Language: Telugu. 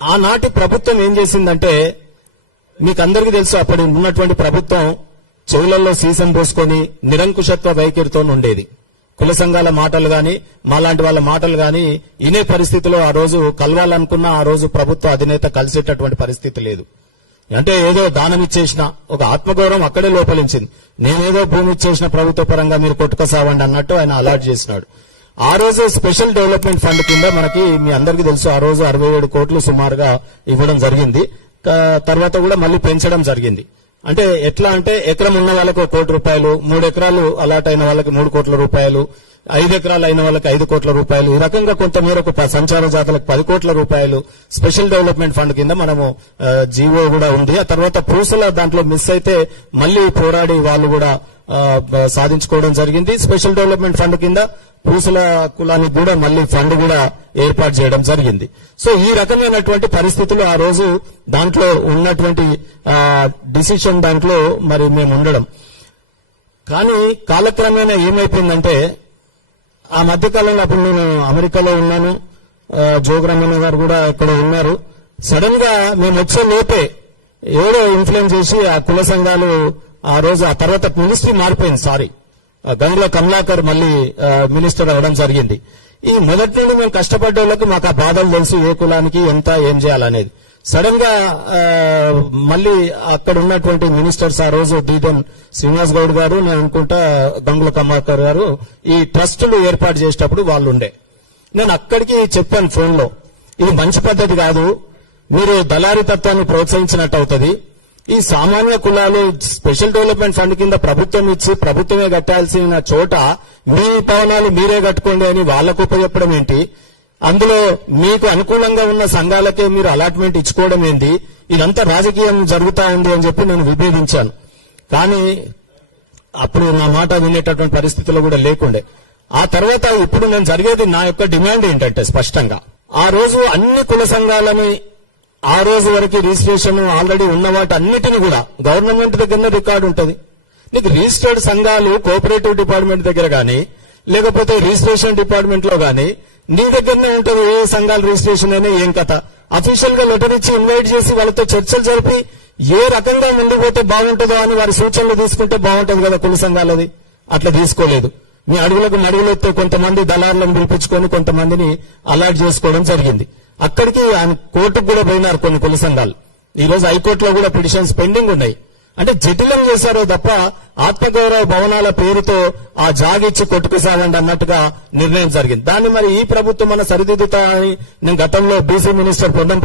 ఆనాటి ప్రభుత్వం ఏం చేసిందంటే, మీకు అందరికీ తెలుసు, అప్పుడు ఉన్నటువంటి ప్రభుత్వం చెవులలో సీసం పోసుకొని నిరంకుశత్వ వైఖరితో ఉండేది. కుల సంఘాల మాటలు గాని, మాలాంటి వాళ్ళ మాటలు గాని ఇనే పరిస్థితిలో ఆ రోజు కలవాలనుకున్న ఆ రోజు ప్రభుత్వ అధినేత కలిసేటటువంటి పరిస్థితి లేదు. అంటే ఏదో దానం ఇచ్చేసిన ఒక ఆత్మగౌరవం అక్కడే లోపలించింది. నేనేదో భూమి ఇచ్చేసిన ప్రభుత్వ పరంగా మీరు కొట్టుకసావండి అన్నట్టు ఆయన అలాట్ చేసినాడు. ఆ రోజు స్పెషల్ డెవలప్మెంట్ ఫండ్ కింద మనకి మీ అందరికీ తెలుసు ఆ రోజు 67 కోట్లు సుమారుగా ఇవ్వడం జరిగింది. తర్వాత కూడా మళ్ళీ పెంచడం జరిగింది. అంటే ఎట్లా అంటే ఎకరం ఉన్న వాళ్ళకి 1 కోటి రూపాయలు, 3 ఎకరాలు అలాట్ అయిన వాళ్ళకి 3 కోట్ల రూపాయలు, 5 ఎకరాలు అయిన వాళ్ళకి 5 కోట్ల రూపాయలు, ఈ రకంగా కొంతమేరకు సంచార జాతలకు 10 కోట్ల రూపాయలు స్పెషల్ డెవలప్మెంట్ ఫండ్ కింద మనము జీవో కూడా ఉంది. ఆ తర్వాత పూసల దాంట్లో మిస్ అయితే మళ్లీ పోరాడి వాళ్ళు కూడా సాధించుకోవడం జరిగింది. స్పెషల్ డెవలప్మెంట్ ఫండ్ కింద పూసల కులానికి కూడా మళ్లీ ఫండ్ కూడా ఏర్పాటు చేయడం జరిగింది. సో ఈ రకమైనటువంటి పరిస్థితులు ఆ రోజు దాంట్లో ఉన్నటువంటి డిసిషన్ దాంట్లో మరి మేము ఉండడం. కానీ కాలక్రమేణా ఏమైపోయిందంటే, ఆ మధ్యకాలంలో అప్పుడు నేను అమెరికాలో ఉన్నాను, జోగ్రమణ గారు కూడా ఇక్కడ ఉన్నారు. సడన్ గా మేము వచ్చే లోపే ఎవరో ఇన్ఫ్లుయెన్స్ చేసి ఆ కుల సంఘాలు ఆ రోజు, ఆ తర్వాత మినిస్ట్రీ మారిపోయింది, గంగుల కమలాకర్ మళ్ళీ మినిస్టర్ అవ్వడం జరిగింది. ఈ మొదటి నుండి మేము కష్టపడ్డ వాళ్ళకి మాకు ఆ బాధలు తెలుసు, ఏ కులానికి ఎంత ఏం చేయాలనేది. సడన్ గా మళ్ళీ అక్కడ ఉన్నటువంటి మినిస్టర్స్ ఆ రోజు డిఎన్ శ్రీనివాస్ గౌడ్ గారు, నేను అనుకుంటా గంగుల కమలాకర్ గారు ఈ ట్రస్టులు ఏర్పాటు చేసేటప్పుడు వాళ్ళు ఉండే. నేను అక్కడికి చెప్పాను ఫోన్ లో, ఇది మంచి పద్ధతి కాదు, మీరు దళారీ తత్వాన్ని ప్రోత్సహించినట్టు అవుతుంది. ఈ సామాన్య కులాలు స్పెషల్ డెవలప్మెంట్ ఫండ్ కింద ప్రభుత్వం ఇచ్చి ప్రభుత్వమే కట్టాల్సిన చోట మీ భవనాలు మీరే కట్టుకోండి అని వాళ్లకు ఉపయోగపడడం ఏంటి? అందులో మీకు అనుకూలంగా ఉన్న సంఘాలకే మీరు అలాట్మెంట్ ఇచ్చుకోవడం ఏంటి? ఇదంతా రాజకీయం జరుగుతా ఉంది అని చెప్పి నేను విభేదించాను. కానీ అప్పుడు నా మాట వినేటటువంటి పరిస్థితుల్లో కూడా లేకుండే. ఆ తర్వాత ఇప్పుడు నేను జరిగేది, నా యొక్క డిమాండ్ ఏంటంటే స్పష్టంగా ఆ రోజు అన్ని కుల సంఘాలని ఆ రోజు వరకు రిజిస్ట్రేషన్ ఆల్రెడీ ఉన్న వాటి అన్నిటిని కూడా గవర్నమెంట్ దగ్గర రికార్డు ఉంటుంది. నీకు రిజిస్టర్డ్ సంఘాలు కోఆపరేటివ్ డిపార్ట్మెంట్ దగ్గర గానీ లేకపోతే రిజిస్ట్రేషన్ డిపార్ట్మెంట్ లో గానీ నీ దగ్గరనే ఉంటుంది. ఏ సంఘాల రిజిస్ట్రేషన్ అయినా ఏం కథ, అఫీషియల్ గా లెటర్ ఇచ్చి ఇన్వైట్ చేసి వాళ్ళతో చర్చలు జరిపి ఏ రకంగా ముందుకు పోతే బాగుంటుందో అని వారి సూచనలు తీసుకుంటే బాగుంటుంది కదా కుల సంఘాలది. అట్లా తీసుకోలేదు. మీ అడుగులకు మడుగులెత్తే కొంతమంది దళారులను పిలిపించుకొని కొంతమందిని అలాట్ చేసుకోవడం జరిగింది. అక్కడికి ఆయన కోర్టుకు కూడా పోయినారు కొన్ని కుల సంఘాలు. ఈ రోజు హైకోర్టులో కూడా పిటిషన్స్ పెండింగ్ ఉన్నాయి. అంటే జటిలం చేశారో తప్ప ఆత్మగౌరవ భవనాల పేరుతో ఆ జాగిచ్చి కొట్టుకుసాగండి అన్నట్టుగా నిర్ణయం జరిగింది. దాన్ని మరి ఈ ప్రభుత్వం మన సరిదిద్దుతా అని నేను గతంలో బీసీ మినిస్టర్ పొన్నం